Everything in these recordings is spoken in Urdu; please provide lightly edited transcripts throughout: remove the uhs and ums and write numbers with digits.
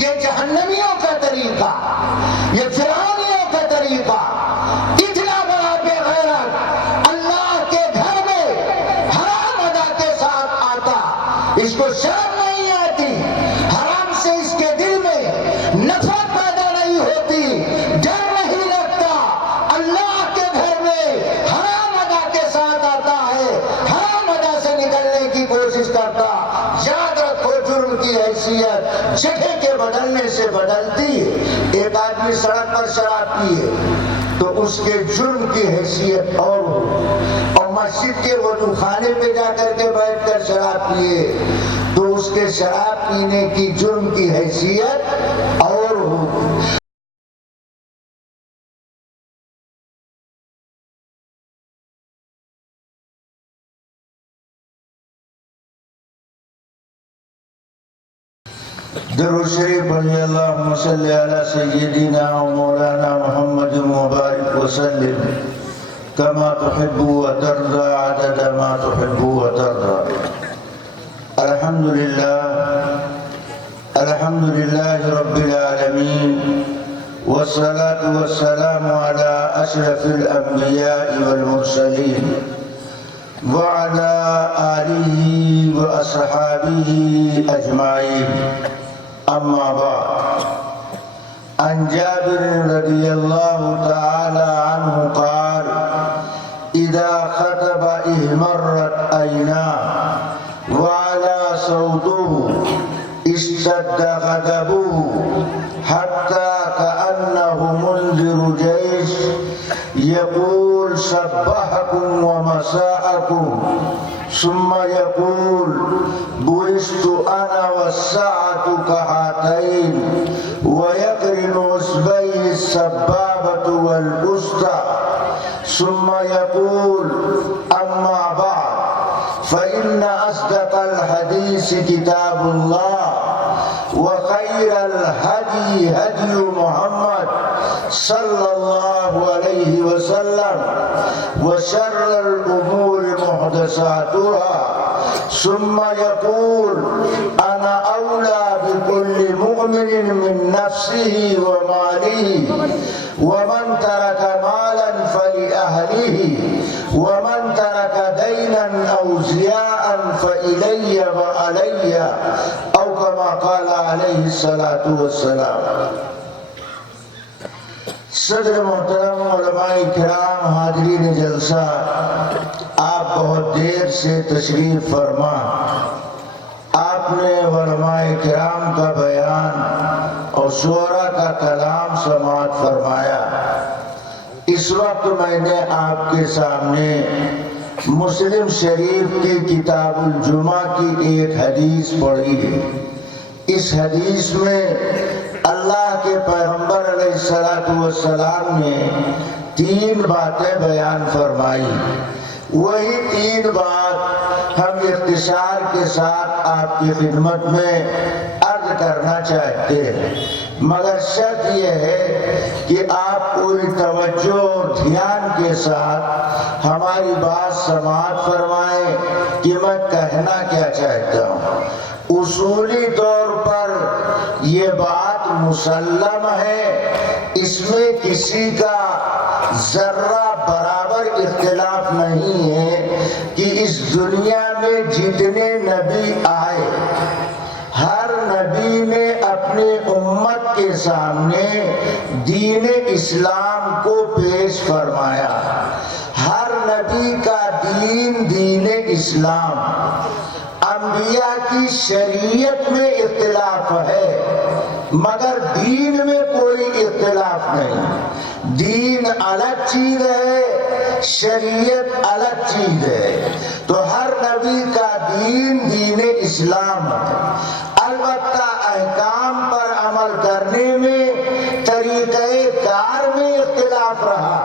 یہ جہنمیوں کا طریقہ، یہ فرعونیوں کا طریقہ، اتنا بڑا بے غیرت اللہ کے گھر میں حرام ادا کے ساتھ آتا، اس کو شرم نہیں آتی، حرام سے اس کے دل میں نفرت پیدا نہیں ہوتی، ڈر نہیں لگتا، اللہ کے گھر میں حرام ادا کے ساتھ آتا ہے، حرام ادا سے نکلنے کی کوشش کرتا۔ یاد رکھو جرم کی حیثیت جگہ کے بدلنے سے بدلتی ہے۔ ایک آدمی سڑک پر شراب پیے تو اس کے جرم کی حیثیت اور ہو، اور مسجد کے وضو خانے پہ جا کر کے بیٹھ کر شراب پیے تو اس کے شراب پینے کی جرم کی حیثیت اور ہو۔ درود شریف پڑھیے، اللہم صلی علی سیدنا و مولانا محمد مبارک وسلم کما تحب و ترضى عدد ما تحب و ترضى۔ الحمدللہ رب العالمین، والصلاة والسلام على اشرف الانبیاء والمرسلین وعلى آلہ واصحابہ اجمعین، اما بعد۔ عن جابر رضی اللہ تعالی عنہ قال اذا خطب احمرت عیناه وعلى صوته اشتد غضبه حتى كأنه منذر جيش يقول صبحكم ومساءكم، ثم يقول بعثت أنا والساعة كهاتين، ويقرن اصبعيه السبابة والوسطى، ثم يقول أما بعد فإن أصدق الحديث كتاب الله، وخير الهدي هدي محمد صلى الله عليه وسلم، وشر الأمور محدثاتها، ثم يقول أنا أولى بكل مؤمن من نفسه وماله، ومن ترك مالا فلأهله، ومن ترك دينا أو زياء فإلي وعلي، أو كما قال عليه الصلاة والسلام۔ صدر محترم، علماء کرام، حاضرین جلسہ، آپ بہت دیر سے تشریف فرما، آپ نے علماء کرام کا بیان اور شعراء کا کلام سماعت فرمایا۔ اس وقت میں نے آپ کے سامنے مسلم شریف کی کتاب الجمعہ کی ایک حدیث پڑھی ہے۔ اس حدیث میں اللہ کے پیغمبر علیہ السلام نے 3 باتیں بیان فرمائی۔ وہی 3 بات ہم اختصار کے ساتھ آپ کی خدمت میں عرض کرنا چاہتے ہیں، مگر شرط یہ ہے کہ آپ پوری توجہ اور دھیان کے ساتھ ہماری بات سماعت فرمائیں کہ میں کہنا کیا چاہتا ہوں۔ اصولی طور پر یہ بات مسلم ہے، اس میں کسی کا ذرہ برابر اختلاف نہیں ہے کہ اس دنیا میں جتنے نبی آئے، ہر نبی نے اپنے امت کے سامنے دین اسلام کو پیش فرمایا۔ ہر نبی کا دین اسلام۔ انبیاء کی شریعت میں اختلاف ہے مگر دین میں کوئی اختلاف نہیں۔ دین الگ چیز ہے، شریعت الگ چیز ہے۔ تو ہر نبی کا دین اسلام ہے۔ البتہ احکام پر عمل کرنے میں، طریقہ کار میں اختلاف رہا۔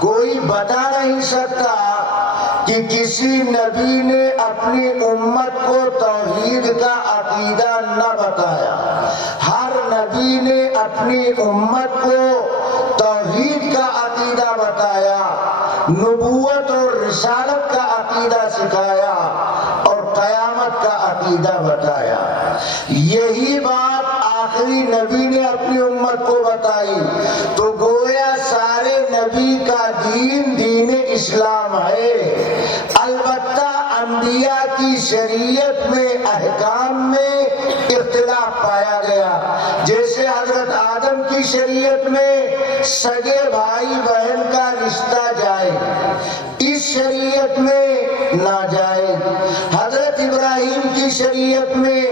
کوئی بتا نہیں سکتا کہ کسی نبی نے اپنی امت کو توحید کا عقیدہ نہ بتایا۔ ہر نبی نے اپنی امت کو توحید کا عقیدہ بتایا، نبوت اور رسالت کا عقیدہ سکھایا اور قیامت کا عقیدہ بتایا۔ یہی بات آخری آخری نبی نے اپنی امت کو بتائی، تو گویا سارے نبی کا دین دین اسلام ہے۔ البتہ انبیاء کی شریعت میں احکام میں اختلاف پایا گیا، جیسے حضرت آدم کی شریعت میں سگے بھائی بہن کا رشتہ جائز، اس شریعت میں ناجائز۔ حضرت ابراہیم کی شریعت میں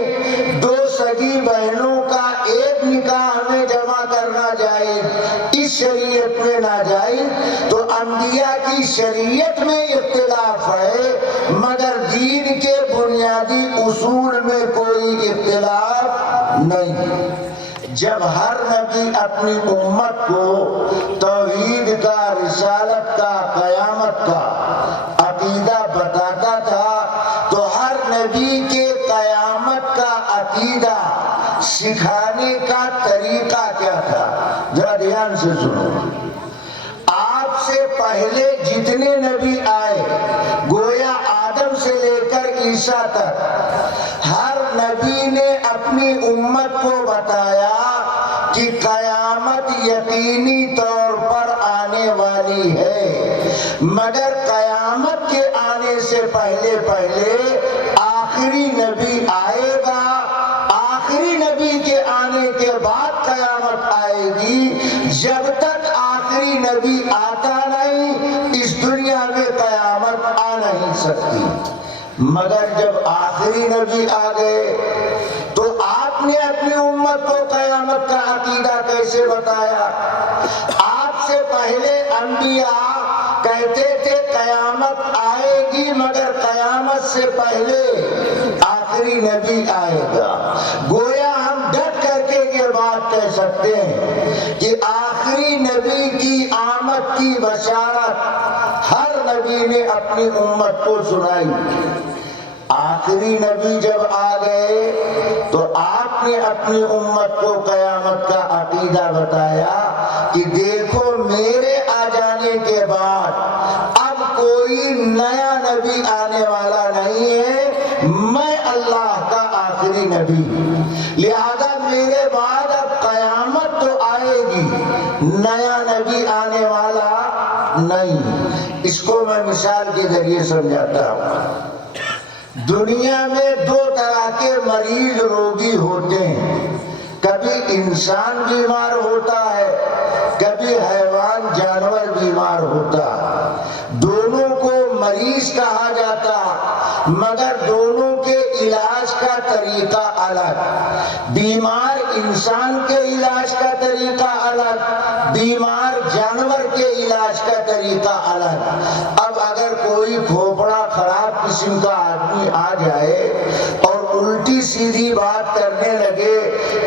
دو سگی بہنوں کا ایک نکاح میں جمع کرنا جائز، اس شریعت میں ناجائز۔ تو انبیاء کی شریعت میں اختلاف ہے، مگر دین کے بنیادی اصول میں کوئی اختلاف نہیں۔ جب ہر نبی اپنی امت کو توحید کا، رسالت کا، قیامت کا عقیدہ بتاتا تھا، تو ہر نبی کے قیامت کا عقیدہ سکھانے کا طریقہ کیا تھا؟ ذرا دھیان سے سنو۔ آپ سے پہلے جتنے نبی آئے، گویا آدم سے لے کر عیسیٰ تک، ہر نبی نے اپنی امت کو بتایا کہ قیامت یقینی طور پر آنے والی ہے، مگر قیامت کے آنے سے پہلے آخری نبی آئے گا، آخری نبی کے آنے کے بعد قیامت آئے گی۔ جب تک آخری نبی آتا نہیں، اس دنیا میں قیامت آ نہیں سکتی۔ مگر جب آخری نبی آ گئے تو آپ نے اپنی امت کو قیامت کا عقیدہ کیسے بتایا؟ آپ سے پہلے انبیاء کہتے تھے قیامت آئے گی، مگر قیامت سے پہلے آخری نبی آئے گا۔ گویا ہم ڈٹ کر کے یہ بات کہہ سکتے ہیں کہ آخری نبی کی آمد کی بشارت ہر نبی نے اپنی امت کو سنائی۔ آخری نبی جب آ گئے تو آپ نے اپنی امت کو قیامت کا عقیدہ بتایا کہ دیکھو میرے آ جانے کے بعد اب کوئی نیا نبی آنے والا نہیں ہے، میں اللہ کا آخری نبی، لہذا میرے بعد اب قیامت تو آئے گی، نیا نبی آنے والا نہیں۔ اس کو میں مثال کے ذریعے سمجھاتا ہوں۔ دنیا میں دو طرح کے مریض روگی ہوتے ہیں، کبھی انسان بیمار ہوتا ہے، کبھی حیوان جانور بیمار ہوتا ہے۔ دونوں کو مریض کہا جاتا، مگر دونوں کے علاج کا طریقہ الگ۔ بیمار انسان کے علاج کا طریقہ الگ، بیمار جانور کے علاج کا طریقہ الگ۔ اب اگر کوئی کھوپڑا خراب قسم کا آدمی آ جائے اور الٹی سیدھی بات کرنے لگے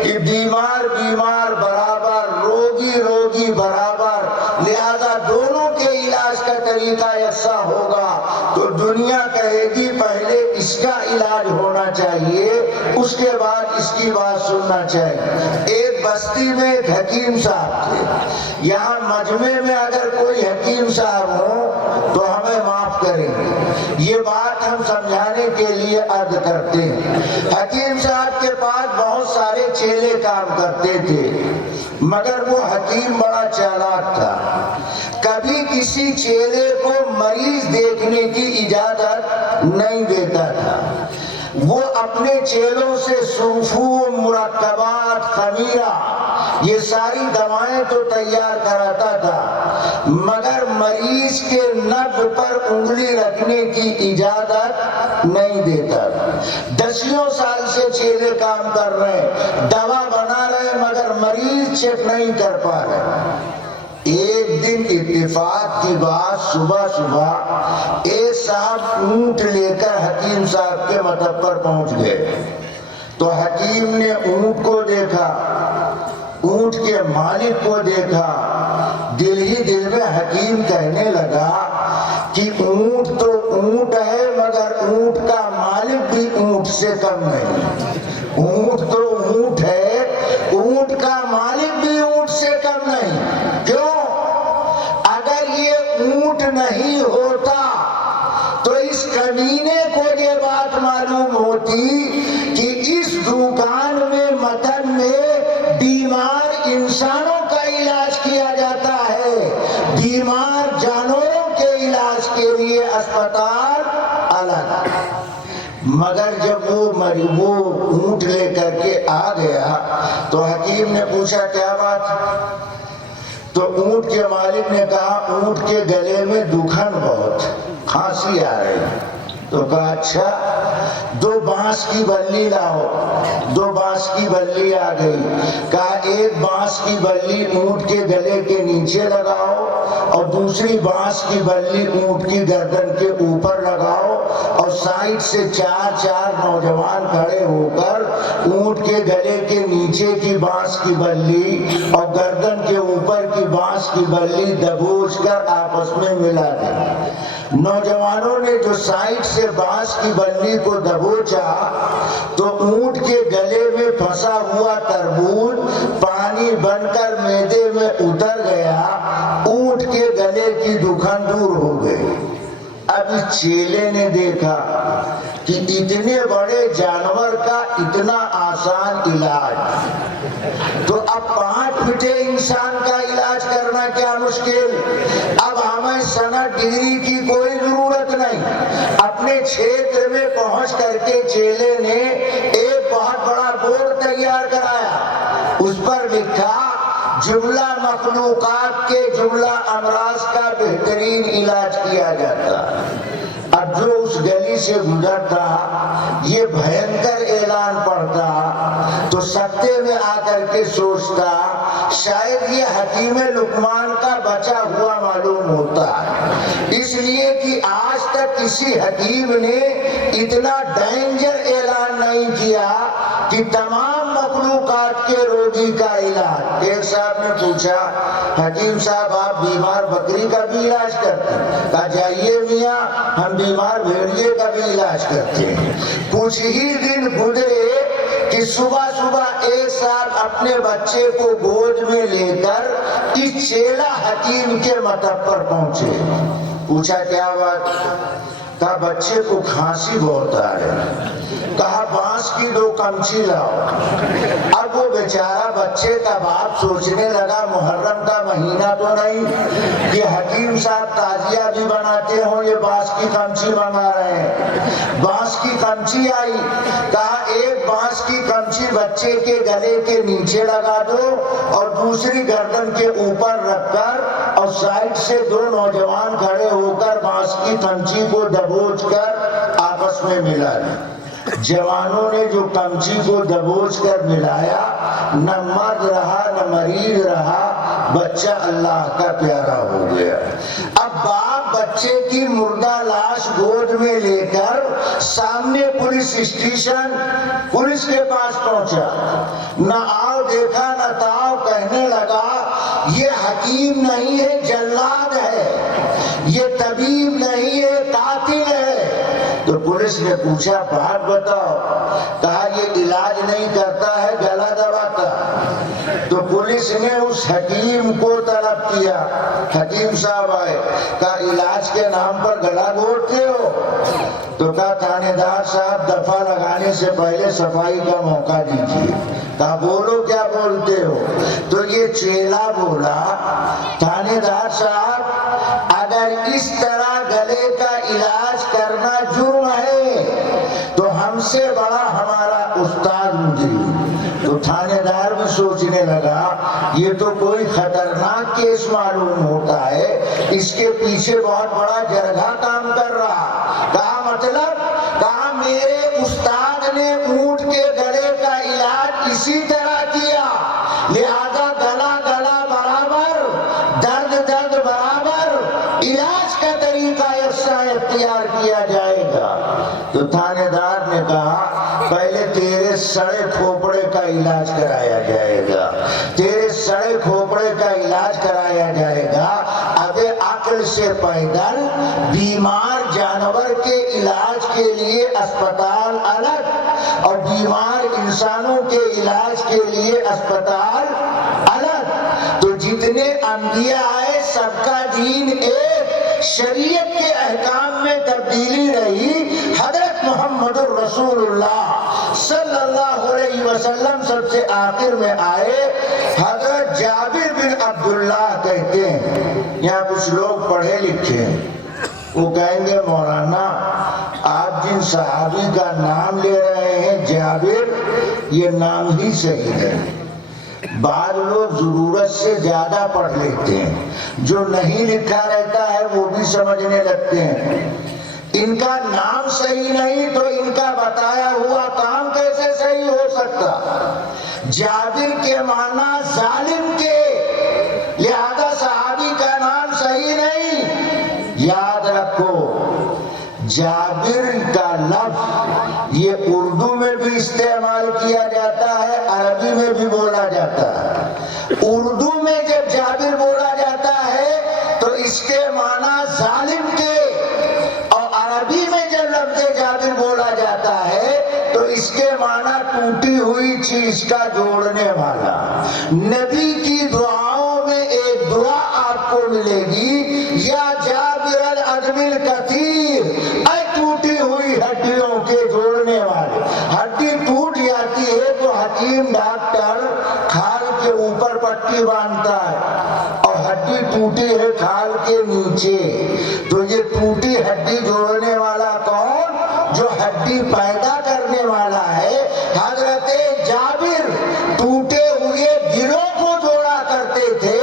کہ بیمار بیمار برابر، روگی روگی برابر، لہذا دونوں کے علاج کا طریقہ یکساں ہوگا، تو دنیا کہے گی پہلے اس کا علاج ہونا چاہیے، اس کے بعد اس کی بات سننا چاہیے۔ ایک بستی میں ایک حکیم صاحب تھے۔ یہاں مجمع میں اگر کوئی حکیم صاحب ہو تو ہمیں معاف کریں، یہ بات ہم سمجھانے کے لیے عرض کرتے ہیں۔ حکیم صاحب کے پاس بہت سارے چیلے کام کرتے تھے، مگر وہ حکیم بڑا چالاک تھا۔ کبھی کسی چیلے کو مریض دیکھنے کی اجازت نہیں دیتا تھا۔ وہ اپنے چیلوں سے سنفور، مرکبات، خمیرہ، یہ ساری دوائیں تو تیار کراتا تھا، مگر مریض کے نبض پر انگلی رکھنے کی اجازت نہیں دیتا۔ 10 سال سے چیلے کام کر رہے ہیں، دوا بنا رہے، مگر مریض چیک نہیں کر پا رہے۔ ایک دن اتفاق کی بات، صبح ایک صاحب اونٹ لے کر حکیم صاحب کے مطب پر پہنچ گئے۔ تو حکیم نے اونٹ کو دیکھا، اونٹ کے مالک کو دیکھا، دل ہی دل میں حکیم کہنے لگا کہ اونٹ تو اونٹ ہے، مگر اونٹ کا مالک بھی اونٹ سے کم نہیں۔ اونٹ تو اونٹ ہے، اونٹ کا مالک بھی اونٹ سے کم نہیں۔ کیوں؟ اگر یہ اونٹ نہیں ہوتا تو اس کمینے کو یہ بات معلوم ہوتی کہ اس دکان میں متن میں بیمار انسانوں کا علاج کیا جاتا ہے، بیمار جانوروں کے علاج کے لیے اسپتال الگ۔ مگر جب وہ اونٹ لے کر کے آ گیا تو حکیم نے پوچھا کیا بات؟ تو اونٹ کے مالک نے کہا اونٹ کے گلے میں دکھن بہت، کھانسی آ رہی۔ تو کہا اچھا 2 بانس کی بلی لاؤ۔ 2 بانس کی بلی آ گئی۔ کہا ایک بانس کی بلی اونٹ کے گلے کے نیچے لگاؤ اور دوسری بانس کی بلی اونٹ کی گردن کے اوپر لگاؤ، اور سائڈ سے 4 نوجوان کھڑے ہو کر اونٹ کے گلے کے نیچے کی بانس کی بلی اور گردن کے اوپر کی بانس کی بلی دبوچ کر آپس میں ملا دیں۔ نوجوانوں نے جو سائڈ سے بانس کی بلی کو دبوچا تو اونٹ کے گلے میں پھنسا ہوا تربوز پانی بن کر معدے میں اتر گیا، اونٹ کے گلے کی دکھن دور ہو گئی۔ اب اس چیلے نے دیکھا کہ اتنے بڑے جانور کا اتنا آسان علاج، تو اب 5 پھٹے انسان کا علاج کرنا کیا مشکل۔ اب ہمیں سند ڈگری کی کوئی ضرورت نہیں۔ اپنے چھیتر میں پہنچ کر کے چیلے نے ایک بہت بڑا بورڈ تیار کرایا، اس پر لکھا جملہ مخلوقات کے جملہ امراض کا بہترین علاج کیا جاتا۔ اب جو اس گلی سے گزرتا یہ بھینکر اعلان پڑھتا تو سکتے میں آ کر کے سوچتا شاید یہ حکیم لقمان کا بچا ہوا معلوم ہوتا، اس لیے کہ آج تک کسی حکیم نے اتنا ڈینجر اعلان نہیں کیا کہ تمام مخلوقات کے روگی کا علاج۔ ایک صاحب نے پوچھا حکیم صاحب آپ بیمار بکری کا بھی علاج کرتے ہیں؟ کہا جائیے میاں ہم بیمار بھیڑیے کا بھی علاج کرتے ہیں۔ کچھ ہی دن گزرے کہ صبح صبح ایک صاحب اپنے بچے کو گود میں لے کر اس چیلا حکیم کے مطب پر پہنچے۔ پوچھا کیا بات؟ کہا بچے کو کھانسی بہت آ رہی۔ کہا بانس کی 2 کمچی لاؤ۔ اب وہ بیچارہ بچے کا باپ سوچنے لگا محرم کا مہینہ تو نہیں کہ حکیم صاحب تازیہ بھی بناتے ہوں، یہ بانس کی کمچی منگا رہے ہیں۔ بانس کی کمچی آئی، کہا ایک بانس کی کمچی بچے کے گلے کے نیچے لگا دو اور دوسری گردن کے اوپر رکھ کر اور سائڈ سے 2 نوجوان کھڑے ہو کر بانس کی کمچی کو دبوچ کر آپس میں ملا دیں۔ جوانوں نے جو کمچی کو دبوچ کر ملایا، نہ مرد رہا نہ مریض رہا، بچہ اللہ کا پیارا ہو گیا۔ اب باپ بچے کی مردہ لاش گود میں لے کر سامنے پولیس اسٹیشن پولیس کے پاس پہنچا، نہ آؤ دیکھا نہ تاؤ، کہنے لگا یہ حکیم نہیں ہے جلاد ہے، یہ طبیب نہیں ہے قاتل ہے۔ تو پولیس نے پوچھا بات بتاؤ، کہا یہ علاج نہیں کرتا ہے گلا دباتا۔ تو پولیس نے اس حکیم کو طلب کیا، حکیم صاحب آئے، کہا علاج کے نام پر گلا گھونٹتے ہو؟ تو کہا تھانے دار صاحب دفعہ لگانے سے پہلے صفائی کا موقع دیجیے۔ کہا بولو کیا بولتے ہو؟ تو یہ چیلا بولا تھانے دار صاحب اگر اس طرح گلے کا علاج کرنا جرم ہے تو ہم سے بڑا ہمارا استاد مجرم۔ تو تھانے دار بھی سوچنے لگا یہ تو کوئی خطرناک کیس معلوم ہوتا ہے، اس کے پیچھے بہت بڑا جرگہ کام کر رہا۔ کہا مطلب؟ کہا میرے استاد نے اونٹ کے گلے کا علاج اسی طرح کیا، لہذا گلا گلا برابر، درد درد برابر، علاج کا طریقہ یکساں اختیار کیا جائے گا۔ تو تھانے دار نے کہا پہلے تیرے سڑے کھوپڑے کا علاج کرایا جائے گا، تیرے سڑے کھوپڑے کا علاج کرایا جائے گا، ابے عقل سے پیدل بیمار جانور کے علاج کے لیے اسپتال الگ اور بیمار انسانوں کے علاج کے لیے اسپتال الگ۔ تو جتنے انبیاء آئے سب کا دین ایک، شریعت کے احکام میں تبدیلی رہی، حضرت محمد الرسول اللہ صلی اللہ علیہ وسلم سب سے آخر میں آئے۔ حضرت جابر بن عبداللہ کہتے ہیں، یہاں کچھ لوگ پڑھے لکھے ہیں، وہ کہیں گے مولانا آپ جن صحابی کا نام لے رہے ہیں جابر، یہ نام ہی صحیح ہے۔ بعض لوگ ضرورت سے زیادہ پڑھ لیتے ہیں، جو نہیں لکھا رہتا ہے وہ بھی سمجھنے لگتے ہیں ان کا نام صحیح نہیں تو ان کا بتایا ہوا کام کیسے صحیح ہو سکتا۔ جابر کے معنی ظالم کے، لہذا صحابی کا نام صحیح نہیں۔ یاد رکھو جابر کا لفظ یہ اردو میں بھی استعمال کیا جاتا ہے، عربی میں بھی بولا جاتا ہے۔ اردو میں جب جابر بولا جاتا ہے تو اس کے معنی ظالم کے، اور عربی میں جب لفظ جابر بولا جاتا ہے تو اس کے معنی ٹوٹی ہوئی چیز کا جوڑنے والا۔ نبی کی دعاؤں میں ایک دعا آپ کو ملے گی، یا جابر العظم الکثیر، اے ٹوٹی ہوئی ہڈیوں کے جوڑنے والے۔ ہڈی ٹوٹ جاتی ہے تو حکیم ڈاکٹر کھال کے اوپر پٹی باندھتا ہے، اور ہڈی ٹوٹی ہے کھال کے نیچے، تو یہ ٹوٹی ہڈی جوڑنے والا کون؟ جو ہڈی پیدا کرنے والا ہے۔ حضرت جابر ٹوٹے ہوئے دلوں کو جوڑا کرتے تھے،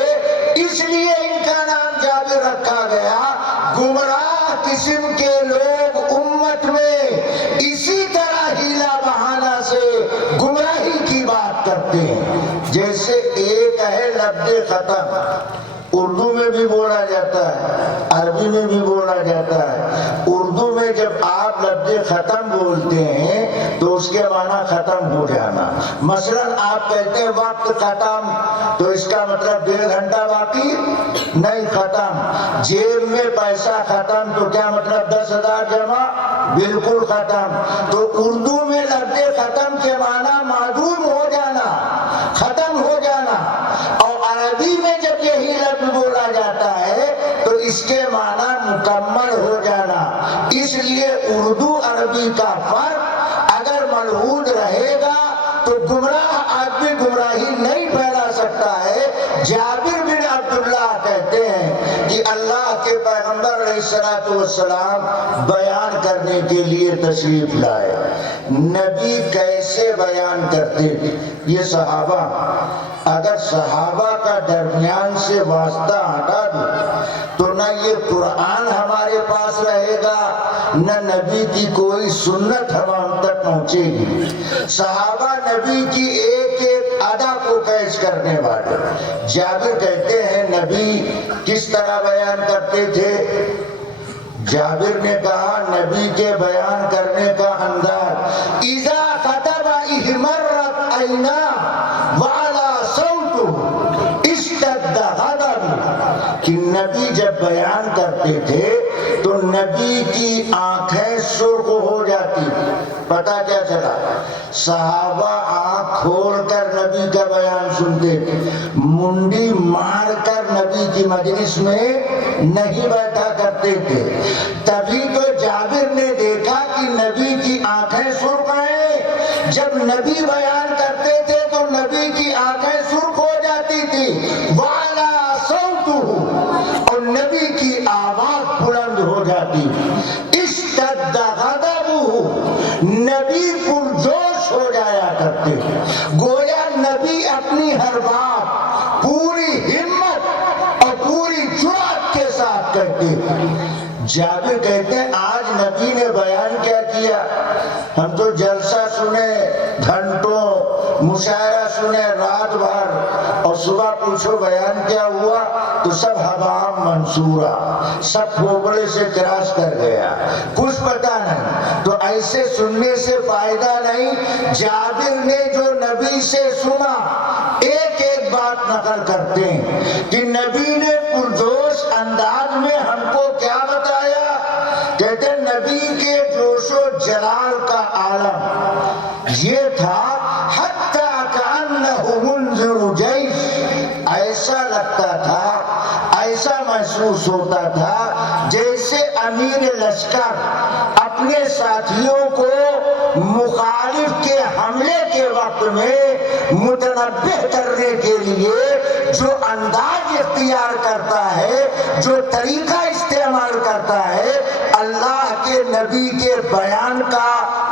اس لیے ان کا نام جابر رکھا گیا۔ گمراہ قسم کے لوگ امت میں اسی طرح ہیلا بہانہ سے گمراہی کی بات کرتے ہیں۔ جیسے ایک ہے لفظ ختم، اردو میں بھی بولا جاتا ہے، عربی میں بھی بولا جاتا ہے۔ اردو میں جب آپ لفظ ختم بولتے ہیں تو اس کے معنی ختم ہو جانا۔ مثلا آپ کہتے ہیں وقت ختم، تو اس کا مطلب 1.5 گھنٹہ باقی نہیں، ختم۔ جیب میں پیسہ ختم، تو کیا مطلب 10,000 جمع؟ بالکل ختم۔ تو اردو میں لفظ ختم کے معنی معدوم ہو جانا، ختم ہو جانا، اور عربی میں جب یہی لفظ بولا جاتا ہے تو اس کے معنی مکمل ہو جانا۔ اس لیے اردو عربی کا فرق اگر ملحوظ رہے گا تو گمراہ آدمی گمراہی نہیں پھیلا سکتا ہے۔ جابر بن عبداللہ کہتے ہیں کہ اللہ کے پیغمبر علیہ السلام بیان کرنے کے لیے تشریف لائے۔ نبی کیسے بیان کرتے تھے؟ یہ صحابہ، اگر صحابہ کا درمیان سے واسطہ ہٹا دو تو نہ یہ قرآن ہمارے پاس رہے گا، نہ نبی کی کوئی سنت ہم تک پہنچے گی۔ صحابہ نبی کی ایک ایک ادا کو پیش کرنے والے۔ جابر کہتے ہیں نبی کس طرح بیان کرتے تھے؟ جابر نے کہا نبی کے بیان کرنے کا انداز، اذا خطب احمرت عیناہ وعلا صوتہ اشتد غضب، کہ نبی جب بیان کرتے تھے تو نبی کی آنکھیں سرخ ہو جاتی۔ پتہ کیا چلا؟ صحابہ آنکھ کھول کر نبی کا بیان سنتے تھے، منڈی مار کر نبی کی مجلس میں نہیں بیٹھا کرتے تھے۔ تبھی تو جابر نے دیکھا کہ نبی کی آنکھیں سرخ ہیں۔ جب نبی بیان کرتے تھے تو نبی کی آنکھیں سرخ ہو جاتی تھی، وعلا صوتہ، اور نبی کی آواز بلند ہو جاتی۔ اشتد غضبہ، نبی پرجوش ہو جایا کرتے، گویا نبی اپنی ہر بات پوری ہمت اور پوری جرأت کے ساتھ کہتے۔ جابر کہتے ہیں آج نبی نے بیان کیا کیا؟ ہم تو جلسہ سنے گھنٹوں، مشاعرہ سنے رات بھر، اور صبح پوچھو بیان کیا ہوا تو سب حوام منصورہ، سب کھوپڑے سے کراس کر گیا، کچھ پتا نہیں۔ تو ایسے سننے سے فائدہ نہیں۔ جابر نے جو نبی سے سنا ایک ایک بات نقل کرتے ہیں کہ نبی نے پرجوش انداز میں ہم کو کیا بتایا؟ کہتے ہیں نبی کے جوش و جلال کا عالم یہ تھا، حتی کأنہ منذر جیش، ایسا لگتا تھا، ایسا محسوس محسوس ہوتا تھا جیسے امیر لشکر اپنے ساتھیوں کو مخالف کے حملے کے وقت میں متنبہ کرنے کے لیے جو انداز اختیار کرتا ہے، جو طریقہ استعمال کرتا ہے، اللہ کے نبی کے بیان کا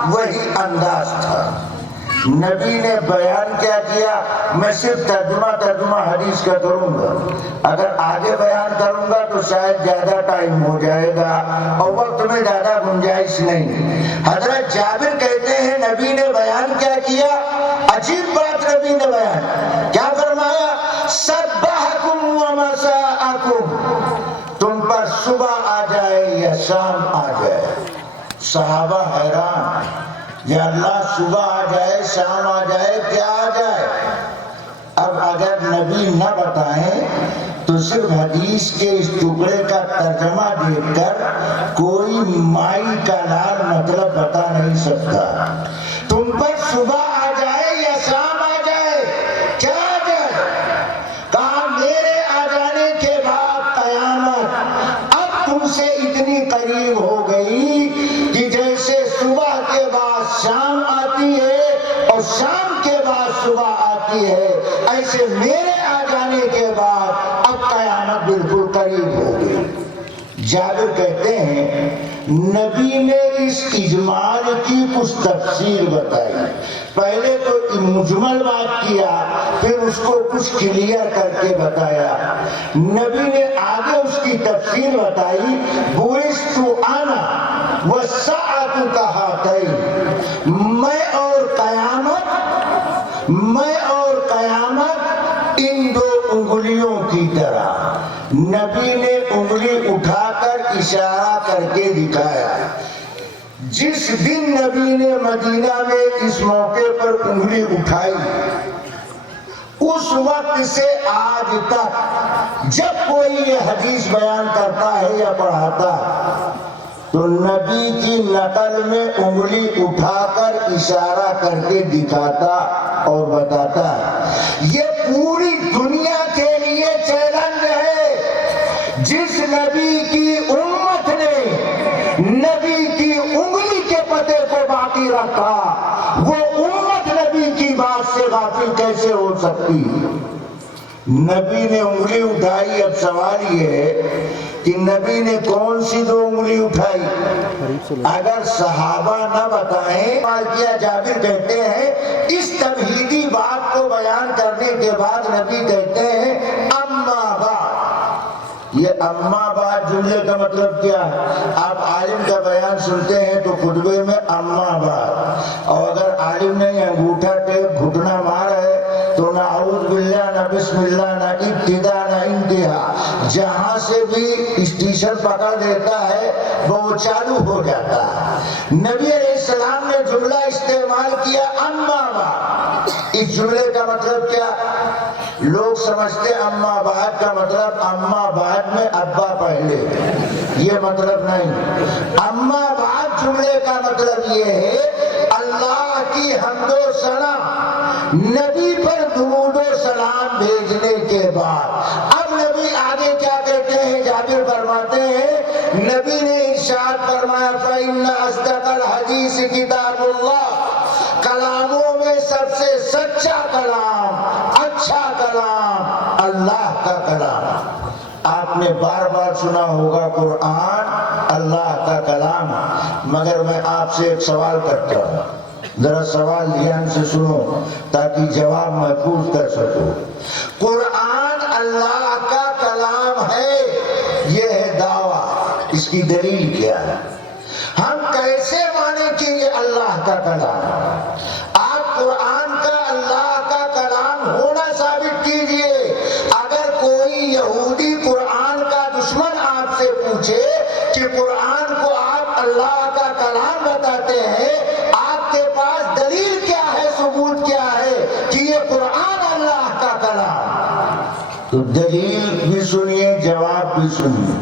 وہی انداز تھا۔ نبی نے بیان کیا کیا؟ میں صرف ترجمہ حدیث کا کروں گا، اگر آگے بیان کروں گا تو شاید زیادہ ٹائم ہو جائے گا اور وقت میں زیادہ گنجائش نہیں۔ حضرت جابر کہتے ہیں نبی نے بیان کیا کیا؟ عجیب بات نبی نے بیان کیا فرمایا؟ صبحکم و مساءکم، تم پر صبح آ جائے یا شام آ جائے۔ صحابہ حیران، یا اللہ صبح آ جائے شام آ جائے کیا آ جائے؟ اب اگر نبی نہ بتائیں تو صرف حدیث کے اس ٹکڑے کا ترجمہ دیکھ کر کوئی مائی کا لال مطلب بتا نہیں سکتا۔ تم پر صبح آ جائے یا شام آ جائے کیا آ جائے؟ کہا میرے آ جانے کے بعد قیامت اب تم سے اتنی قریب ہو گئی کہ جیسے صبح کے بعد شام آتی ہے اور شام کے بعد صبح آتی ہے، ایسے میرے آ جانے کے بعد اب قیامت بالکل قریب ہو گئی۔ جابر کہتے ہیں نبی نے اس اجمال کی کچھ تفسیر بتائی، پہلے تو مجمل بات کیا، پھر اس کو کچھ کلیئر کر کے بتایا۔ نبی نے آگے اس کی تفسیر بتائی، بعثت انا والساعۃ کہاتین، میں اور قیامت ان دو انگلیوں کی طرح۔ نبی نے انگلی اٹھا کر اشارہ کر کے دکھایا۔ جس دن نبی نے مدینہ میں اس موقع پر انگلی اٹھائی، اس وقت سے آج تک جب کوئی یہ حدیث بیان کرتا ہے یا پڑھاتا تو نبی کی نقل میں انگلی اٹھا کر اشارہ کر کے دکھاتا اور بتاتا ہے۔ یہ پوری دنیا کے لیے چیلنج ہے، جس نبی کی امت نے نبی کی انگلی کے پتے کو باقی رکھا، وہ امت نبی کی بات سے غافل کیسے ہو سکتی؟ نبی نے انگلی اٹھائی۔ اب سوال یہ ہے کہ نبی نے کون سی دو انگلی اٹھائی؟ اگر صحابہ نہ بتائیں، کیا جابر کہتے ہیں اس تمہیدی بات کو بیان کرنے کے بعد نبی کہتے ہیں اما بعد۔ یہ اما بعد جملے کا مطلب کیا ہے؟ آپ عالم کا بیان سنتے ہیں تو خطبے میں اما بعد، اور اگر عالم نے انگوٹھا ٹیپ گھٹنا مار ہے تو نہ اعوذ باللہ نہ بسم اللہ نہ ابتدا نہ انتہا، جہاں سے بھی اسٹیشن پکڑ دیتا ہے وہ چالو ہو جاتا ہے۔ نبی علیہ السلام نے جملہ استعمال کیا اما بعد۔ اس جملے کا مطلب کیا؟ لوگ سمجھتے اما بعد کا مطلب اما بعد میں ابا پہلے، یہ مطلب نہیں۔ اما بعد جملے کا مطلب یہ ہے اللہ کی حمد و ثنا، نبی پر درود و سلام بھیجنے کے بعد اب نبی آگے کیا کہتے ہیں؟ جابر فرماتے ہیں نبی نے ارشاد فرمایا فإن أصدق الحدیث کتاب اللہ، کلاموں میں سب سے سچا کلام، اچھا کلام اللہ کا کلام۔ آپ نے بار بار سنا ہوگا قرآن اللہ کا کلام، مگر میں آپ سے ایک سوال کرتا ہوں، ذرا سوال دھیان سے سنو تاکہ جواب محفوظ کر سکو۔ قرآن اللہ کا کلام ہے، یہ ہے دعویٰ، اس کی دلیل کیا ہے؟ ہم کیسے مانیں کہ یہ اللہ کا کلام ہے؟ آپ قرآن کا اللہ کا کلام ہونا ثابت کیجئے۔ اگر کوئی یہودی قرآن کا دشمن آپ سے پوچھے کہ قرآن کو آپ اللہ کا کلام بتاتے ہیں، آپ کے پاس دلیل کیا ہے، ثبوت کیا ہے کہ یہ قرآن اللہ کا کلام؟ تو دلیل بھی سنیے، جواب بھی سنیے۔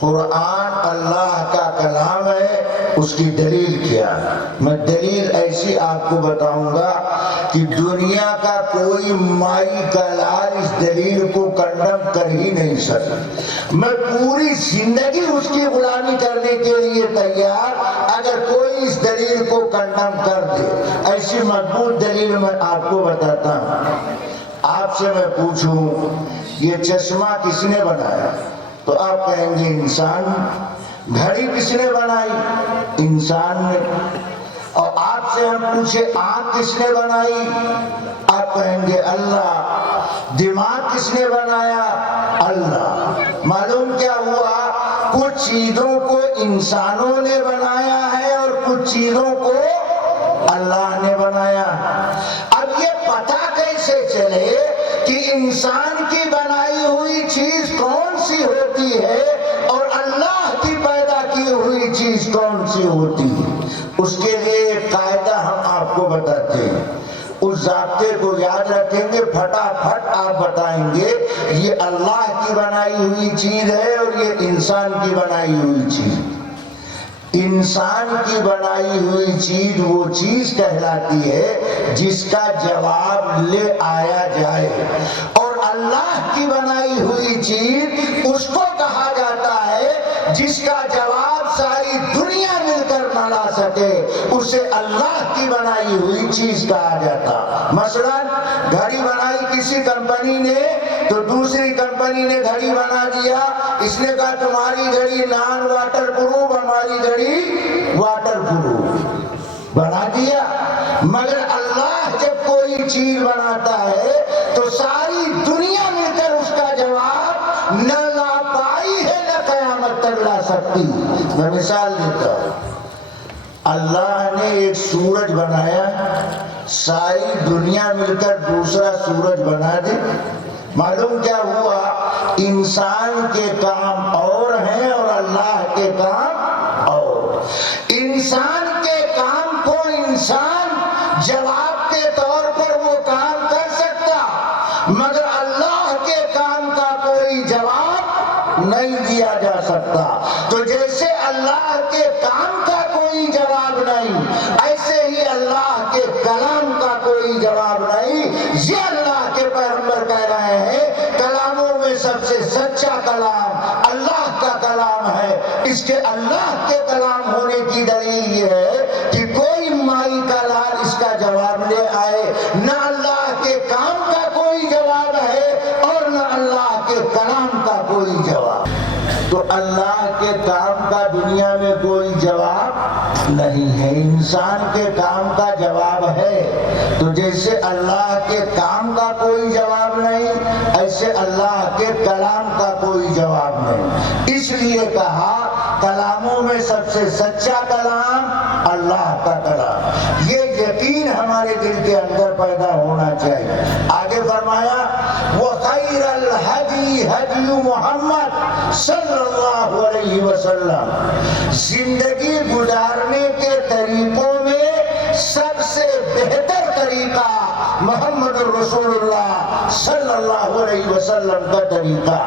قرآن اللہ کا کلام ہے، اس کی دلیل کیا؟ میں دلیل ایسی آپ کو بتاؤں گا کہ دنیا کا کوئی مائی کا لال اس دلیل کو کنڈم کر ہی نہیں سکتا۔ میں پوری زندگی اس کی غلامی کرنے کے لیے تیار، اگر کوئی اس دلیل کو کنڈم کر دے۔ ایسی مضبوط دلیل میں آپ کو بتاتا ہوں۔ آپ سے میں پوچھوں یہ چشمہ کس نے بنایا تو آپ کہیں گے انسان۔ گھڑی کس نے بنائی؟ انسان نے۔ اور آپ سے ہم پوچھے آنکھ کس نے بنائی؟ آپ کہیں گے اللہ۔ دماغ کس نے بنایا؟ اللہ۔ معلوم کیا ہوا؟ کچھ چیزوں کو انسانوں نے بنایا ہے اور کچھ چیزوں کو اللہ نے بنایا۔ اب یہ پتہ کیسے چلے کہ انسان کی بنائی ہوئی چیز کون سی ہوتی ہے اور اللہ کی پیدا کی ہوئی چیز کون سی ہوتی ہے؟ اس کے لیے ایک قاعدہ ہم آپ کو بتاتے ہیں، اس ضابطے کو یاد رکھیں گے، پھٹافٹ آپ بتائیں گے یہ اللہ کی بنائی ہوئی چیز ہے اور یہ انسان کی بنائی ہوئی چیز۔ انسان کی بنائی ہوئی چیز وہ چیز کہلاتی ہے جس کا جواب لے آیا جائے، اور اللہ کی بنائی ہوئی چیز اس کو کہا جاتا ہے جس کا جواب ساری دنیا مل کر نہ لا سکے، اسے اللہ کی بنائی ہوئی چیز کہا جاتا۔ مثلا گھڑی بنائی کسی کمپنی نے تو دوسری کمپنی نے گھڑی بنا دیا، اس نے کہا تمہاری گھڑی نان واٹر پروف، ہماری گھڑی واٹر پروف، بنا دیا۔ مگر اللہ جب کوئی چیز بناتا ہے تو ساری دنیا مل کر اس کا جواب نہ لا پائی ہے نہ قیامت تک لا سکتی۔ میں مثال دیتا ہوں، اللہ نے ایک سورج بنایا، ساری دنیا مل کر دوسرا سورج بنا دے۔ معلوم کیا ہوا؟ انسان کے کام اور ہیں اور اللہ کے کام اور۔ انسان کے کام کو انسان جواب کے طور پر وہ کام کر سکتا، مگر اللہ کے کام کا کوئی جواب نہیں دیا جا سکتا۔ تو جیسے اللہ کے کام کا کوئی جواب نہیں، ایسے ہی اللہ کے کلام کا کوئی جواب نہیں۔ یہ اللہ کے پیغمبر کہہ رہے ہیں کلاموں میں سب سے سچا کلام اللہ کا کلام ہے۔ اس کے اللہ کے کلام ہونے کی دلیل یہ ہے کہ کوئی مائی کا لال اس کا جواب لے آئے، نہ اللہ کے کام کا کوئی جواب ہے اور نہ اللہ کے کلام کا کوئی جواب۔ تو اللہ کے کام کا دنیا میں کوئی جواب نہیں ہے، انسان کے کام کا جواب ہے۔ تو جیسے اللہ کے کام کا کوئی جواب نہیں، ایسے اللہ کے کلام کا کوئی جواب نہیں۔ اس لیے کہا کلاموں میں سب سے سچا کلام اللہ کا کلام۔ یہ یقین ہمارے دل کے اندر پیدا ہونا چاہیے۔ آگے فرمایا وَخَيْرَ الْهَدِي هَدْيُ مُحَمَّدٍ صلی اللہ علیہ وسلم۔ زندگی گزارنے کے طریقوں میں سب سے بہتر طریقہ محمد رسول اللہ صلی اللہ علیہ وسلم کا طریقہ۔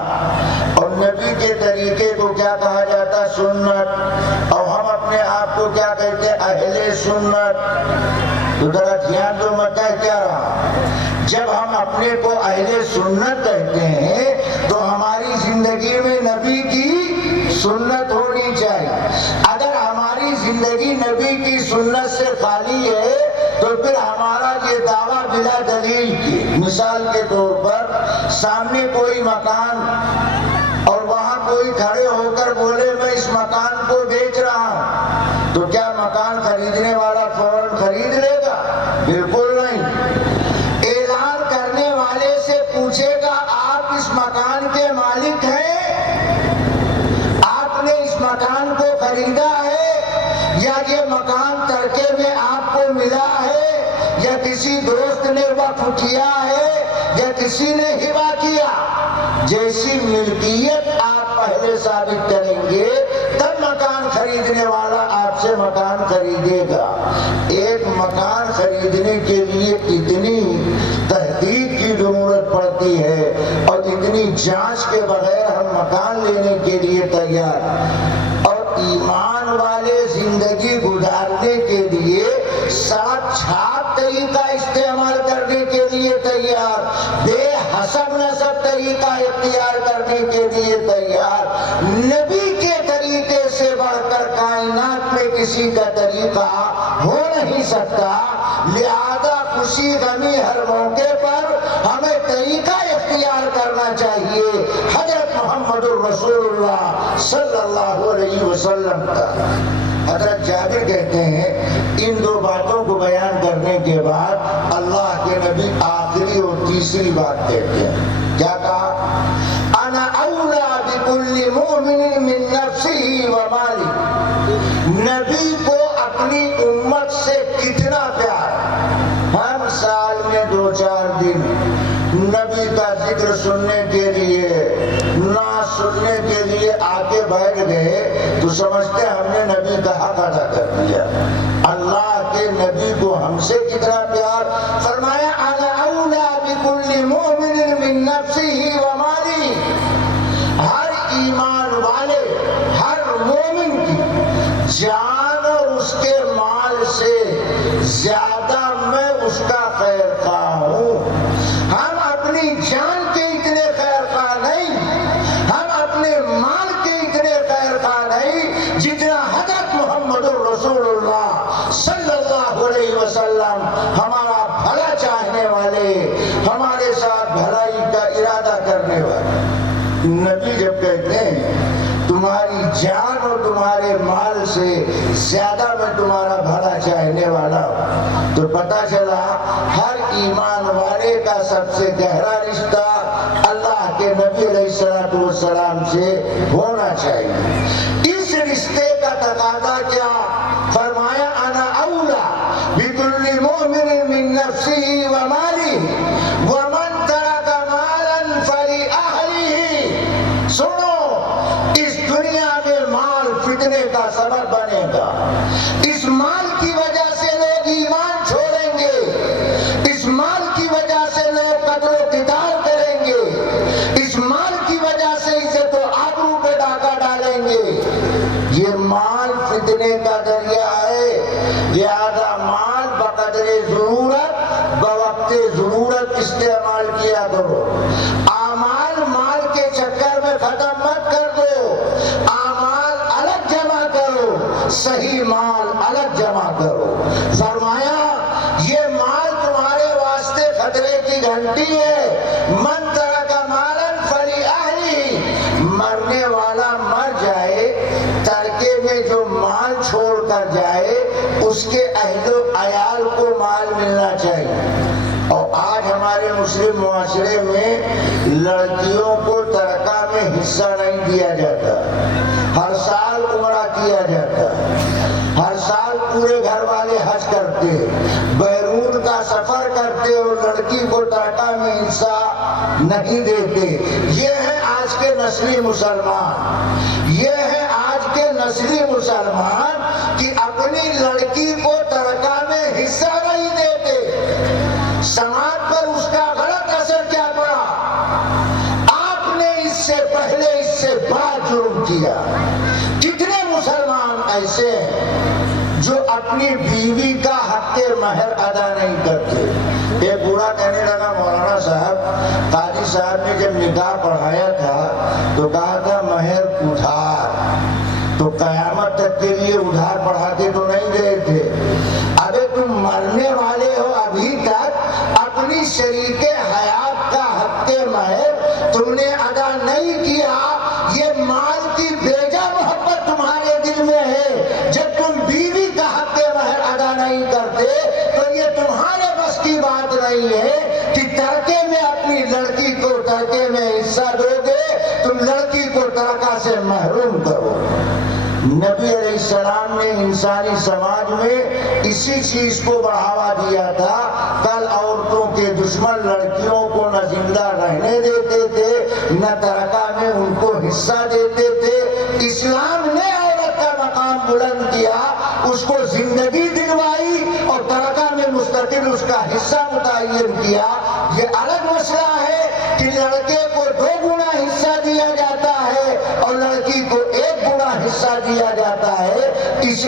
اور نبی کے طریقے کو کیا کہا جاتا؟ سنت۔ اور ہم اپنے آپ کو کیا کہتے ہیں؟ اہل سنت۔ تو ذرا دھیان دو، میں کہہ کیا رہا؟ جب ہم اپنے کو اہل سنت کہتے ہیں تو ہماری زندگی میں نبی کی سنت ہونی چاہیے۔ اگر ہماری زندگی نبی کی سنت سے خالی ہے تو پھر ہمارا یہ دعویٰ بلا دلیل کی۔ مثال کے طور پر سامنے کوئی مکان اور وہاں کوئی کھڑے ہو کر بولے میں اس مکان کو بیچ رہا ہوں، تو کیا مکان خریدنے والا فوراً خرید لے گا؟ بالکل نہیں۔ اعلان کرنے والے سے پوچھے گا آپ اس مکان کے مالک ہیں؟ آپ نے اس مکان کو خریدا ہے یا یہ مکان ترکے میں آپ کو ملا ہے یا کسی دوست نے وقف کیا ہے یا کسی نے ہبہ کیا؟ جیسی ملکیت آپ پہلے ثابت کریں گے تب مکان خریدنے والا آپ سے مکان خریدے گا۔ ایک مکان خریدنے کے لیے اتنی تحقیق کی ضرورت پڑتی ہے اور اتنی جانچ کے بغیر ہم مکان لینے کے لیے تیار، اور ایمان والے زندگی گزارنے کے لیے سڑک چھاپ طریقہ استعمال کرنے کے لیے تیار، بے حسب نسب طریقہ اختیار کرنے کے لیے تیار۔ نبی کے طریقے سے بڑھ کر کائنات میں کسی کا طریقہ ہو نہیں سکتا، لہذا خوشی غمی ہر موقع پر ہمیں طریقہ اختیار کرنا چاہیے حضرت محمد الرسول اللہ صلی اللہ علیہ وسلم کا۔ حضرت جابر کہتے ہیں ان دو باتوں کو بیان کرنے کے بعد اللہ کے نبی آخری اور تیسری بات کہتے ہیں، کیا کہا؟ انا اولا بکل مؤمن من نفسه و مالی۔ نبی کو اپنی امت سے کتنا پیار، ہم سال میں 2-4 دن نبی کا ذکر سننے کے لیے، نعت سننے کے لیے آ کے بیٹھ گئے تو سمجھتے ہم نے نبی کا حق ادا کر دیا۔ اللہ کے نبی کو ہم سے کتنا پیار، فرمایا انا اولا بکل مؤمن من نفسه و مالی۔ ہر ایمان والے، ہر مومن کی جان اور اس کے مال سے زیادہ میں اس کا خیر خواہ ہوں۔ ہم اپنی جان کے اتنے خیر خواہ نہیں، ہم اپنے مال کے اتنے خیر خواہ نہیں جتنا حضرت محمد الرسول اللہ صلی اللہ علیہ وسلم ہمارا بھلا چاہنے والے، ہمارے ساتھ بھلائی کا ارادہ کرنے والے۔ نبی جب کہتے ہیں تمہاری جان اور تمہارے مال سے زیادہ میں تمہارا بھلا چاہنے والا ہوں، تو پتہ چلا ہر ایمان والے کا سب سے گہرا رشتہ اللہ کے نبی علیہ السلام سے ہونا چاہیے۔ اس رشتے کا تقاضا کیا؟ فرمایا انا اولا بکل مؤمن من نفسه و مالی ومن ترک مالا فلأہلہ۔ سنو، اس دنیا میں مال فتنے کا سبب بنے گا، اس مال کی وجہ سے لوگ ایمان چھوڑیں گے، اس مال کی وجہ سے لوگ قتل و قتال کریں گے، اس مال کی وجہ سے عزت و آبرو پہ ڈاکہ ڈالیں گے۔ یہ مال فتنے کا ذریعہ ہے، لہذا مال بقدر ضرورت بوقت ضرورت استعمال کیا کرو۔ اعمال مال کے چکر میں ختم مت کر دو، اعمال الگ جمع کرو، صحیح مال الگ جمع کرو۔ فرمایا یہ مال تمہارے واسطے خطرے کی گھنٹی ہے، من ترک مالا فلأہلہ۔ مرنے والا مر جائے، ترکے میں جو مال چھوڑ کر جائے اس کے اہل و عیال کو مال ملنا چاہیے۔ اور آج ہمارے مسلم معاشرے میں لڑکیوں کو ترکہ میں حصہ نہیں دیا جاتا، ہر سال عمرہ کیا جاتا، ہر سال پورے گھر والے حج کرتے، بیرون کا سفر کرتے اور لڑکی کو ترکہ میں حصہ نہیں دیتے۔ یہ ہے آج کے نسلی مسلمان، یہ ہے آج کے نسلی مسلمان کہ اپنی لڑکی کو ترکہ میں حصہ نہیں دیتے۔ سماج پر اس کا غلط اثر کیا پڑا؟ آپ نے اس سے پہلے اس سے بڑا جرم کیا۔ کتنے مسلمان ایسے ہیں جو اپنی بیوی کا حق مہر ادا نہیں کرتے۔ ایک بوڑھا کہنے لگا مولانا صاحب، قاضی صاحب نے جب نکاح پڑھایا تھا تو کہا تھا مہر ادھار، تو قیامت تک کے لیے ادھار پڑھاتے تو نہیں گئے تھے۔ ابے تم مرنے والے ہو، ابھی تک اپنی شریک حیات کا حق مہر تم نے ادا نہیں کیا۔ یہ مال کی بیجا محبت تمہارے دل میں ہے، جب تم بیوی کا حق مہر ادا نہیں کرتے تو یہ تمہارے بس کی بات نہیں ہے کہ ترکے میں اپنی لڑکی کو ترکے میں حصہ دو گے، تم لڑکی کو ترکہ سے محروم کرو۔ نبی علیہ السلام نے انسانی سماج میں اسی چیز کو بڑھاوا دیا تھا۔ کل عورتوں کے دشمن لڑکیوں کو نہ زندہ رہنے دیتے تھے، نہ ترکہ میں ان کو حصہ دیتے تھے۔ اسلام نے عورت کا مقام بلند کیا، اس کو زندگی دلوائی اور ترکہ میں مستقل اس کا حصہ متعین کیا۔ یہ الگ مسئلہ ہے کہ لڑکے کو 2 گنا حصہ دیا جاتا ہے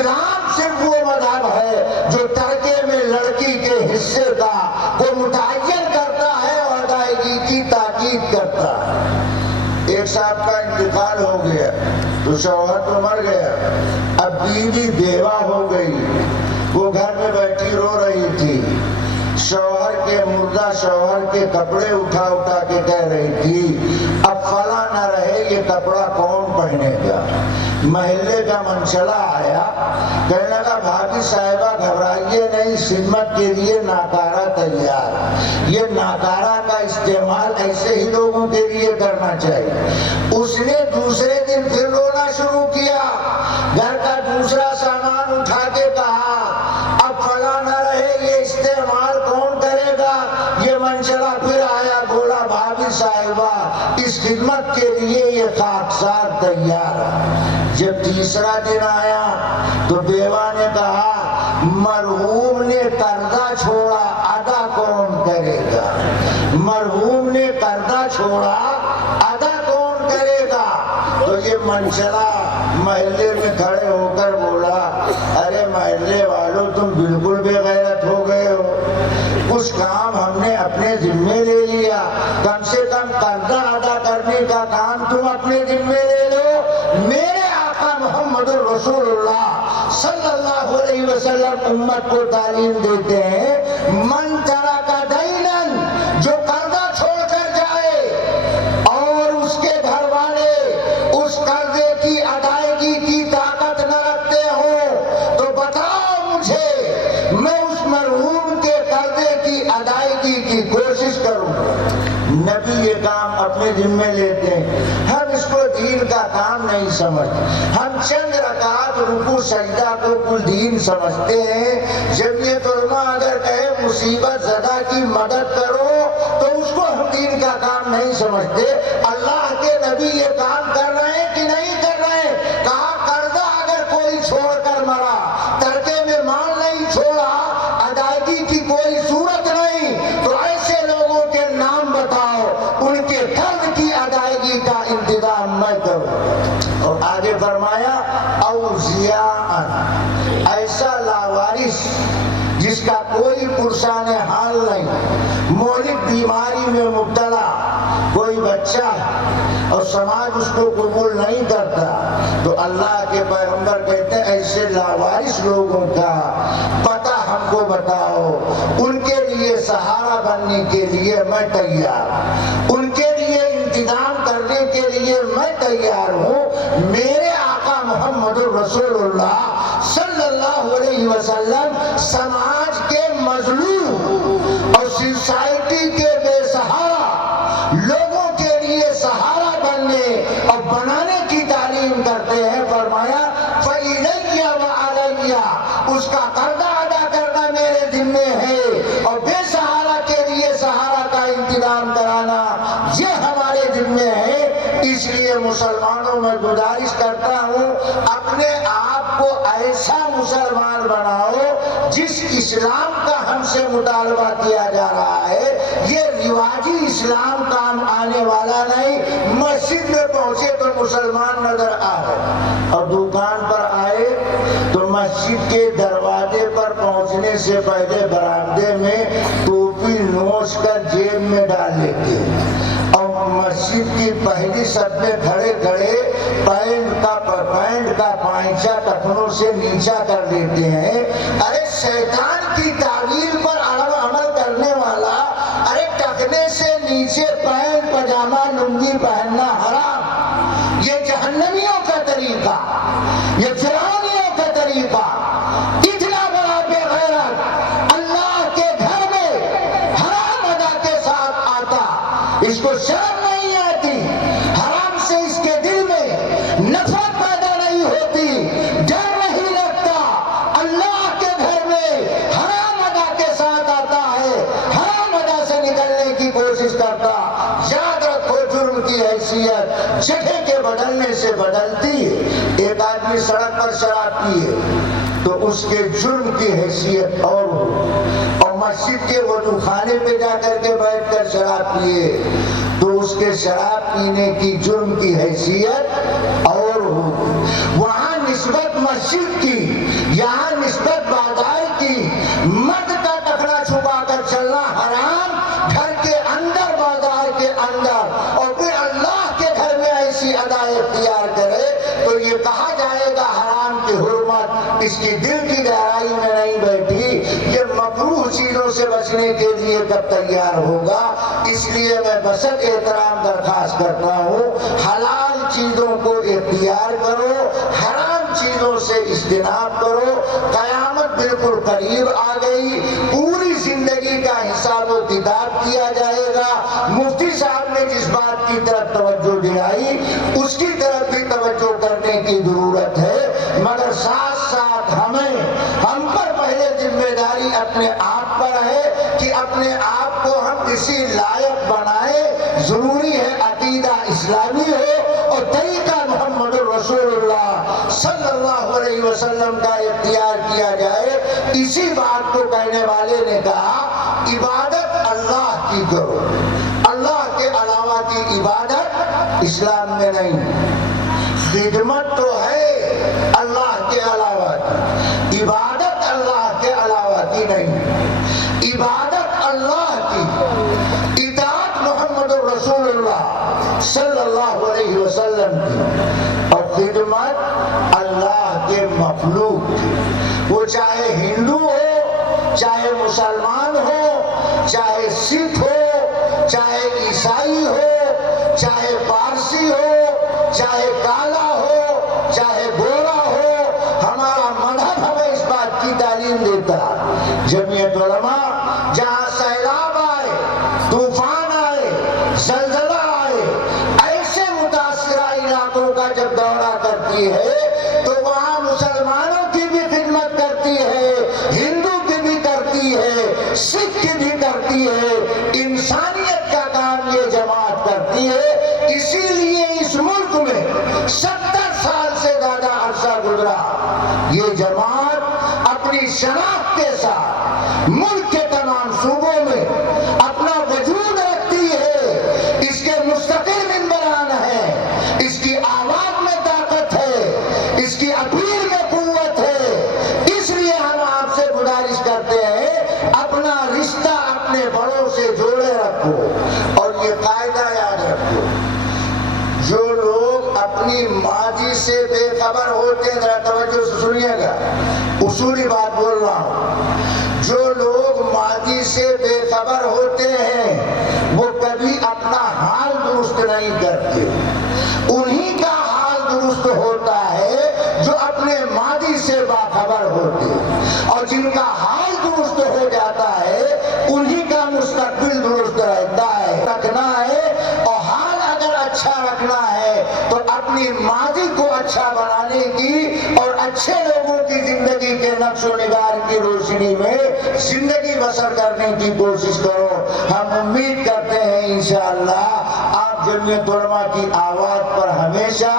اسلام صرف وہ مذہب ہے جو ترکے میں لڑکی کے حصے کا کو متعین کرتا ہے اور ادائیگی کی تاکید کرتا ہے۔ ایک صاحب کا انتقال ہو گیا تو شوہر تو مر گیا، اب بیوی بیوہ ہو گئی، وہ گھر میں بیٹھی رو رہی تھی، شوہر کے مردہ شوہر کے کپڑے اٹھا اٹھا کے کہہ رہی تھی اب فلاں نہ رہے یہ کپڑا کون پہنے گا۔ محلے کا منچلا آیا، کہنے لگا بھابی صاحبہ گھبرائیے نہیں، خدمت کے لیے ناکارہ تیار، یہ ناکارہ کا استعمال ایسے ہی لوگوں کے لیے کرنا چاہیے۔ اس نے دوسرے دن پھر رونا شروع کیا، گھر کا دوسرا سامان اٹھا کے کہا اب فلاں نہ رہے یہ استعمال کون کرے گا۔ یہ منچلا پھر آیا، بولا بھابی صاحبہ اس خدمت کے لیے یہ خاکسار تیار ہے۔ جب تیسرا دن آیا تو بیوہ نے کہا مرحوم نے قرضہ چھوڑا ادا کون کرے گا، مرحوم نے قرضہ چھوڑا ادا کون کرے گا۔ تو یہ منچلا محلے میں کھڑے ہو کر بولا ارے محلے والوں تم بالکل بے غیرت ہو گئے ہو، کچھ کام ہم نے اپنے ذمے لے لیا، کم سے کم قرضہ ادا کرنے کا کام تم اپنے ذمے لے لو۔ میرے آقا محمد رسول اللہ صلی اللہ علیہ وسلم امت کو تعلیم دیتے ہیں من ترک دینا، جو قرضہ چھوڑ کر جائے اور اس کے گھر والے اس قرضے کی ادائیگی کی طاقت نہ رکھتے ہوں تو بتاؤ مجھے، میں اس مرحوم کے قرضے کی ادائیگی کی کوشش کروں۔ نبی یہ کام اپنے ذمے لیتے ہیں، ہم اس کو دین کا کام نہیں سمجھتے، ہم چند رکعات رکوع سجدہ کو کل دین سمجھتے ہیں۔ جمعیت علماء اگر کہے مصیبت زدہ کی مدد کرو تو اس کو ہم دین کا کام نہیں سمجھتے۔ اللہ کے نبی یہ کام کر رہے ہیں کہ نہیں کر رہے ہیں؟ کہا قرضہ اگر کوئی چھوڑ کر مرا، ترکے میں مال نہیں چھوڑا، ادائیگی کی کوئی صورت نہیں، تو ایسے لوگوں کے نام بتاؤ، ان کے قرض کی ادائیگی کا انتظام میں کروں۔ اور آگے فرمایا اوزیاء، ایسا لاوارث جس کا کوئی پرسان حال نہیں، مہلک بیماری میں مبتلا کوئی بچہ اور سماج اس کو قبول نہیں کرتا، تو اللہ کے پیغمبر کہتے ہیں ایسے لاوارث لوگوں کا پتہ ہم کو بتاؤ، ان کے لیے سہارا بننے کے لیے میں تیار، ان کے لیے انتظام کرنے کے لیے میں تیار ہوں۔ میرے آقا محمد رسول اللہ صلی اللہ علیہ وسلم سماج کے مظلوم اور سوسائٹی کے بے سہارا لوگوں کے لیے سہارا بننے اور بنانے کی تعلیم کرتے ہیں۔ فرمایا فَإِلَيَّ وَعَلَيَّ، اس کا قرضہ ادا کرنا میرے ذمے ہے اور بے سہارا کے لیے سہارا کا انتظام کرانا یہ ہمارے ذمے ہے۔ اس لیے مسلمانوں میں گزارش کرتا ہوں اپنے آپ کو ایسا مسلمان بناؤ جس اسلام کا ہم سے مطالبہ کیا جا رہا ہے، یہ رواجی اسلام کام آنے والا نہیں۔ مسجد میں پہنچے تو مسلمان نظر آئے اور دکان پر آئے تو مسجد کے دروازے پر پہنچنے سے پہلے برآمدے میں ٹوپی نوچ کر جیب میں ڈال لیتے اور مسجد کی پہلی صف میں کھڑے کھڑے پینٹ کا پائچہ ٹخنوں سے نیچا کر دیتے ہیں۔ ارے شیطان کی تعویل پر عمل کرنے والا، ارے ٹخنے سے نیچے پینٹ پجامہ لنگی پہننا حرام، یہ جہنمیوں کا طریقہ، یہ فرعونیوں کا طریقہ۔ اتنا بڑا بے غیرت اللہ کے گھر میں حرام ادا کے ساتھ آتا، اس کو شرم نہیں آتی، حرام سے اس کے دل میں نفرت پیدا نہیں ہوتی، ڈر نہیں لگتا، اللہ کے گھر میں حرام ادا کے ساتھ آتا ہے، حرام ادا سے نکلنے کی کوشش کرتا۔ یاد رکھو جرم کی حیثیت جگہ کے بدلنے سے بدلتی ہے۔ ایک آدمی سڑک پر شراب پیے تو اس کے جرم کی حیثیت اور ہو، اور مسجد کے وضو خانے پہ جا کر کے بیٹھ کر شراب پیے تو اس کے شراب پینے کی جرم کی حیثیت اور ہو۔ وہاں نسبت مسجد کی، یہاں نسبت بازار کی، مرد کا ٹکنا چھپا کر چلنا حرام گھر کے اندر بازار کے اندر، اور پھر اللہ کے گھر میں ایسی ادائیں اختیار کرے تو یہ کہا جائے گا حرام کی حرمت اس کی دل کی گہرائی میں نہیں بیٹھی، یہ مکروہ چیزوں سے بچنے کے لیے کب تیار ہوگا؟ اس لیے میں بسط احترام درخواست کرتا ہوں، حلال چیزوں کو اختیار کرو، حرام چیزوں سے اجتناب کرو، قیامت بالکل قریب آ گئی، پوری زندگی کا حساب و کتاب کیا جائے گا۔ مفتی صاحب نے جس بات کی طرف توجہ دلائی اس کی طرف بھی توجہ کرنے کی ضرورت ہے، مگر ساتھ ساتھ ہم پر پہلے ذمہ داری اپنے آپ پر ہے کہ اپنے آپ کو ہم کسی لائق بنائے، ضروری ہے عقیدہ اسلامی ہو اور طریقہ محمد رسول اللہ صلی اللہ علیہ وسلم کا اختیار کیا جائے۔ اسی بات کو کہنے والے نے کہا عبادت اللہ کی کرو، اللہ کے علاوہ کی عبادت اسلام میں نہیں، خدمت تو ہے اللہ کے علاوہ کی، عبادت اللہ کے علاوہ کی نہیں، عبادت اللہ کی، اطاعت محمد رسول اللہ صلی اللہ علیہ وسلم کی، اور خدمت اللہ کے مخلوق کی، وہ چاہے ہندو ہو، چاہے مسلمان ہو، چاہے سکھ ہو، چاہے عیسائی ہو، چاہے پارسی ہو، چاہے کالا ہو، چاہے گورا ہو، ہمارا مذہب ہمیں اس بات کی تعلیم دیتا۔ جمعیت علماء جہاں سیلاب آئے، طوفان آئے، زلزلہ آئے، ایسے متاثرہ علاقوں کا جب دورہ کرتی ہے تو وہاں مسلمانوں کی بھی خدمت کرتی ہے، ہندو کی بھی کرتی ہے، سکھ کی بھی کرتی ہے، انسانیت کا کام یہ جماعت کرتی ہے۔ اسی لیے اس ملک میں 70 سال سے زیادہ عرصہ گزرا، یہ جماعت اپنی شناخت کے ساتھ ملک کے تمام صوبوں میں اپنا وجود رکھتی ہے، اس کے مستقل ممبران ہیں، اس کی آواز میں طاقت ہے، اس کی اپیل میں قوت ہے۔ اس لیے ہم آپ سے گزارش کرتے ہیں اپنا رشتہ اپنے بڑوں سے جوڑے رکھو، اور یہ قاعدہ یاد رکھو، جو لوگ اپنی ماضی سے بے خبر ہوتے ہیں، ذرا توجہ سے سنیے گا، اصولی بات بول رہا ہوں، جو لوگ ماضی سے بے خبر ہوتے ہیں وہ کبھی اپنا حال درست نہیں کرتے، انہی کا حال درست ہوتا ہے جو اپنے ماضی سے باخبر ہوتے، اور جن کا حال درست ہو جاتا ہے انہی کا مستقبل درست رہتا ہے۔ رکھنا ہے، اور حال اگر اچھا رکھنا ہے تو اپنی ماضی کو اچھا بنانے کی اور اچھے لوگوں کی زندگی کے نقش و نگار کی روشنی میں زندگی بسر کرنے کی کوشش کرو۔ ہم امید کرتے ہیں انشاءاللہ آپ جمعیت علماء کی آواز پر ہمیشہ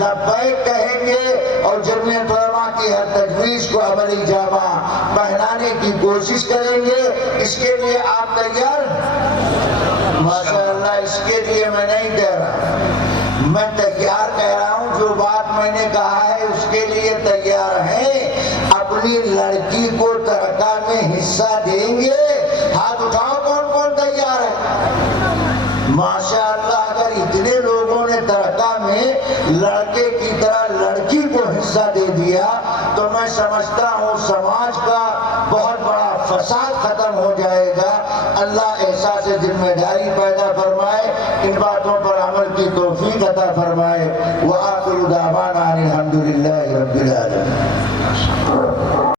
لبیک کہیں گے، اور جمعیت علماء کی ہر تجویز کو عملی جامہ پہنانے کی کوشش کریں گے۔ اس کے لیے آپ تیار؟ ماشاءاللہ، اس کے لیے میں نہیں کہہ رہا، میں تیار کہہ رہا ہوں، جو بات میں نے کہا ہے اس کے لیے تیار ہیں، اپنی لڑکی کو ترکہ میں حصہ دیں گے؟ ہاتھ اٹھاؤ، کون کون تیار ہے؟ ماشاءاللہ، اگر اتنے لوگوں نے ترکہ میں لڑکے کی طرح لڑکی کو حصہ دے دیا تو میں سمجھتا ہوں سماج کا بہت بڑا فساد ختم ہو جائے گا۔ اللہ احساس ذمہ داری پیدا فرمائے، ان باتوں پر عمل کی توفیق عطا فرمائے۔ وآخر دعوانا ان الحمدللہ رب العالمین۔